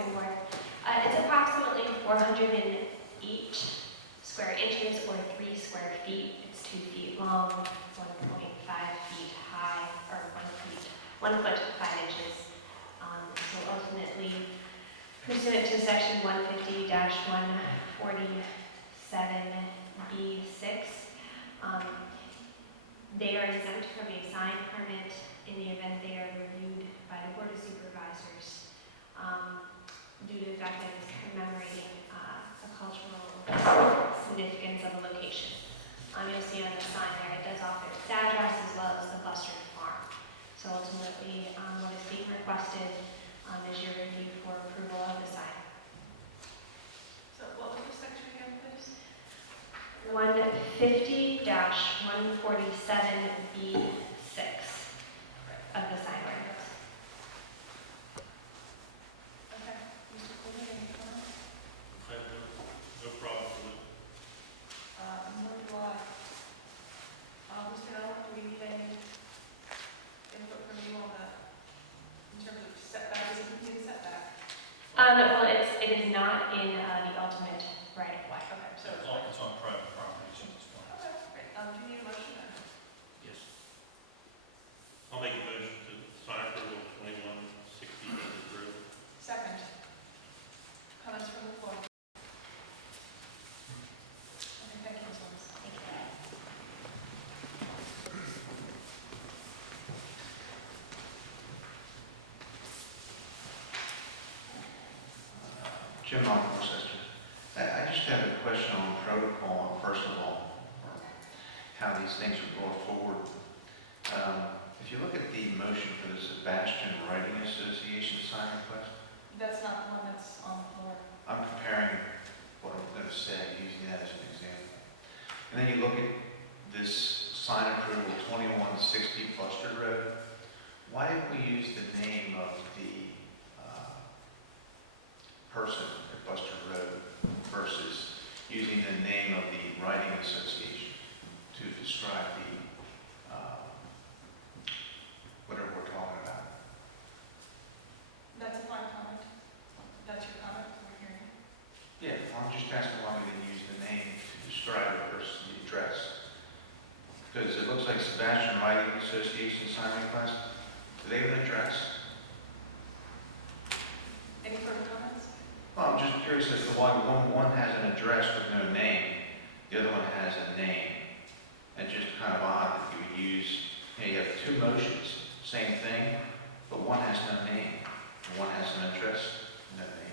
morning, Board. It's approximately 408 square inches or 3 square feet. It's 2 feet long, 1.5 feet high, or 1 foot 5 inches. So ultimately, pursuant to section 150-147B6, they are exempt from a sign permit in the event they are reviewed by the Board of Supervisors due to the fact that it's commemorating the cultural significance of a location. You'll see on the sign there, it does offer its address as well as the Worcester farm. So ultimately, what is being requested is your review for approval of the sign. So what was the section again, please? 150-147B6 of the sign ordinance. Okay. Mr. Caughlan, any comments? I have no problem with it. Nor do I. Mr. Caughlan, do we need any input from you on that? In terms of setback, is it completely setback? Well, it is not in the ultimate right of way. Okay, so It's on private property, so it's fine. okay, great. Do you need a motion then? Yes. I'll make a motion to sign approval 2160 through. Second. Comments from the floor? Okay, thank you, Ms. Owens. Thank you. Jim on Worcester. I just have a question on protocol, first of all, or how these things are brought forward. If you look at the motion for the Sebastian Writing Association sign request, That's not the one that's on the floor. I'm comparing what I'm going to say, using that as an example. And then you look at this sign approval, 2160 Buster Road. Why didn't we use the name of the person at Buster Road versus using the name of the Writing Association to describe the whatever we're talking about? That's a fine comment. That's your comment we're hearing. Yeah, I'm just asking why we didn't use the name to describe it versus the address. Because it looks like Sebastian Writing Association sign request. Do they have an address? Any further comments? Well, I'm just curious as to why one has an address with no name, the other one has a name. And just kind of odd that you would use, you have two motions, same thing, but one has no name, and one has an address, no name,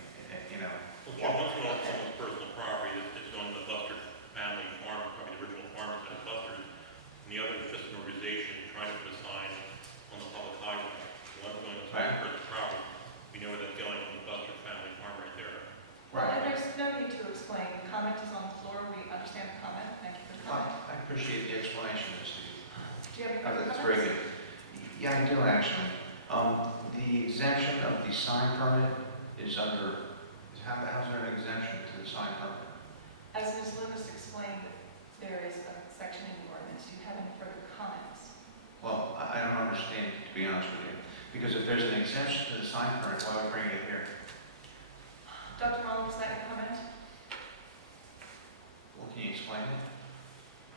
Well, Jim, once in a while, someone's personal property that's on the Buster family farm, probably the original farmers had Buster's, and the other is just an organization trying to put a sign on the public highway. One's going on someone's personal property. We know where that's going on the Buster family farm right there. Well, and there's no need to explain. The comment is on the floor. We understand the comment. Thank you for the comment. I appreciate the explanation, Mr. Do you have any further That's comments? very good. Yeah, I do actually. The exemption of the sign permit is under, how's there an exemption to the sign permit? As Ms. Loomis explained, there is a section in the ordinance. Do you have any further comments? Well, I don't understand, to be honest with you. Because if there's an exemption to the sign permit, why are we bringing it here? Dr. Mullins, is that your comment? Well, can you explain it?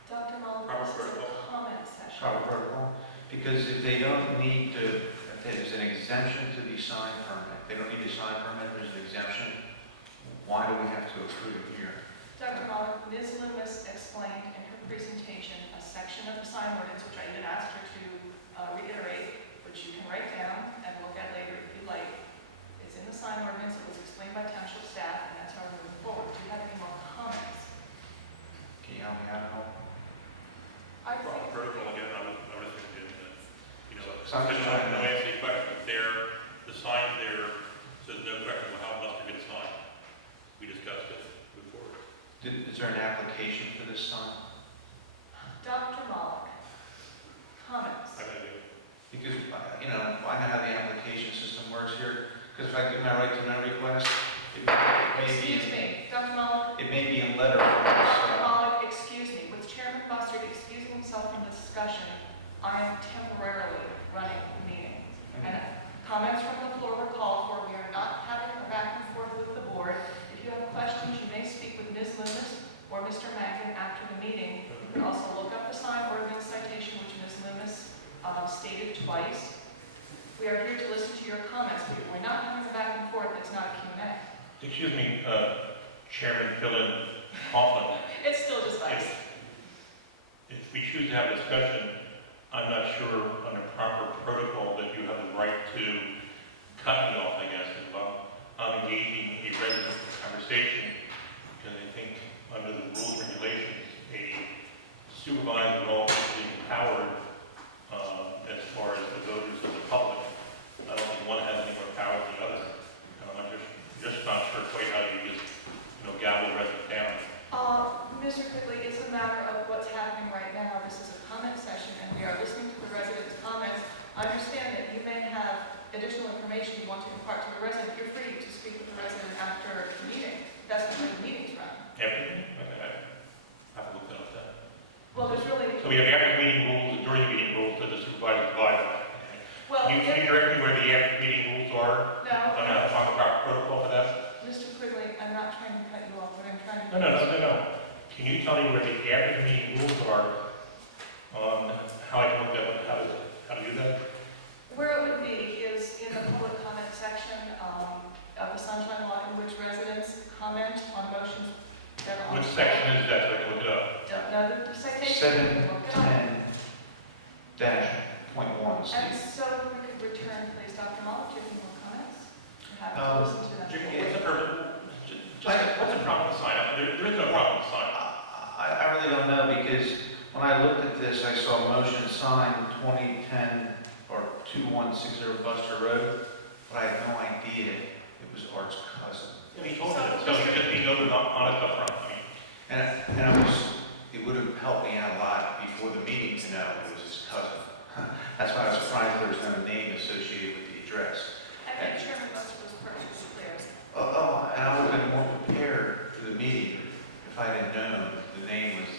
Dr. Mullins, Proper this is a protocol. comment session. Proper protocol? Because if they don't need to, if there's an exemption to the sign permit, they don't need a sign permit, there's an exemption, why do we have to approve it here? Dr. Mullins, Ms. Loomis explained in her presentation a section of the sign ordinance, which I even asked her to reiterate, which you can write down and look at later if you like. It's in the sign ordinance. It was explained by township staff, and that's how we're moving forward. Do you have any more comments? Can you help me out at all? I Proper think protocol, again, I was thinking that, So I'm just trying to- no answer to the question. The sign there says no question about how Buster gets signed. We discussed it before. Is there an application for this sign? Dr. Malik, comments? I gotta do it. Because, I know how the application system works here. Because if I give my right to know request, it may Excuse be, me, Dr. Malik. it may be in letter form. Dr. Malik, excuse me. With Chairman Buster excusing himself from the discussion, I am temporarily running the meeting. And comments from the floor were called for. We are not having a back and We are here to listen to your comments. We're not having a back and forth. It's not a Q&A. Excuse me, Chairman Caughlan. It's still just us. If we choose to have a discussion, I'm not sure under proper protocol that you have the right to cut me off, I guess, if I'm engaging a resident in conversation, because I think under the rules and regulations, a supervisor will also be empowered as far as the voters of the public. I don't think one has any more power than the other. I'm just not sure quite how you just, gavel the resident down. Mr. Quigley, it's a matter of what's happening right now. This is a comment session, and we are listening to the residents' comments. I understand that you may have additional information you want to impart to the resident. You're free to speak with the resident after the meeting. That's not where the meeting's run. After? Okay, I have to look that up then. Well, there's really... So we have after meeting rules and during the meeting rules that the supervisor provides. Well, Can you direct me where the after meeting rules are? No. I'm not talking about protocol for that. Mr. Quigley, I'm not trying to cut you off. What I'm trying to No. Can you tell me where the after meeting rules are on how I can look at how to do that? Where it would be is in the public comment section of the Sunshine Law, in which residents comment on motions that are on... Which section is that so I can look it up? Don't know the citation. Look it up. 710.1. And so we could return, please, Dr. Mall, do you have any more comments? I'm happy to listen to them. What's the purpose? What's the problem with sign up? There is no problem with sign up. I really don't know, because when I looked at this, I saw motion signed 2010 or 2160 Buster Road, but I had no idea it was Art's cousin. And he told us, so he just be noted on it up front. And it would have helped me out a lot before the meeting to know it was his cousin. That's why I was surprised there was no name associated with the address. I think Chairman Buster was perfectly clear. And I would have been more prepared for the meeting if I had known the name was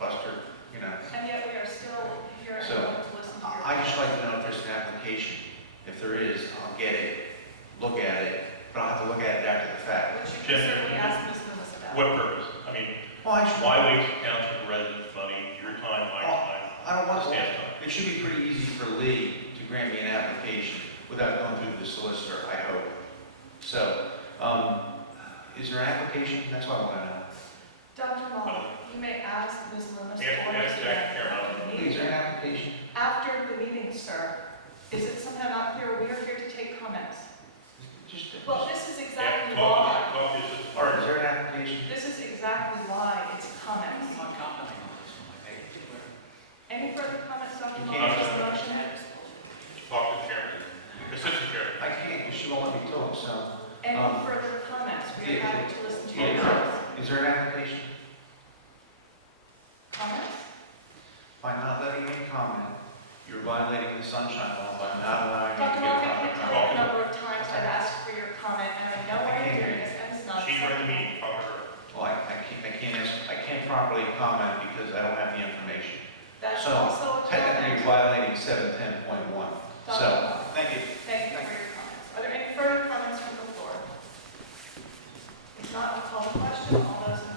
Buster, And yet we are still here and So, willing to listen to your... I just like to know if there's an application. If there is, I'll get it, look at it, but I'll have to look at it after the fact. Which you can certainly ask Ms. Loomis about. What purpose? I mean, Well, I just why waste township residents' money, your time, my time, I don't want to. staff's time? It should be pretty easy for Lee to grant me an application without going through the solicitor, I hope. So, is there an application? That's what I want to know. Dr. Mall, you may ask Ms. Loomis Yes, or yes, Mr. Jack, Beck after the Is meeting. there an application? After the meeting, sir, is it somehow not clear? We are here to take comments. Well, this is exactly why. Talk to us. Art, is there an application? This is exactly why it's comments. I'm not commenting on this one, I made it clear. Any further comments, Dr. You Mall, can't. on this motion? Talk to the chairman, assistant chairman. I can't, because she won't let me talk, so. Any further comments? We are happy to listen to your Yeah. comments. Is there an application? Comments? By not letting me comment, you're violating the sunshine law by not allowing me to Dr. give Mall, I can't comment. tell you the number of times I've asked for your comment, and I know why you're doing this, and it's not She's running the acceptable. meeting, talk to her. Well, I can't properly comment because I don't have the information. That's So, also a technically, you're comment. violating 710.1. Dr. So, Mall, thank you. thank you for your comments. Are there any further comments from the floor? If not, I'll call the question. All those in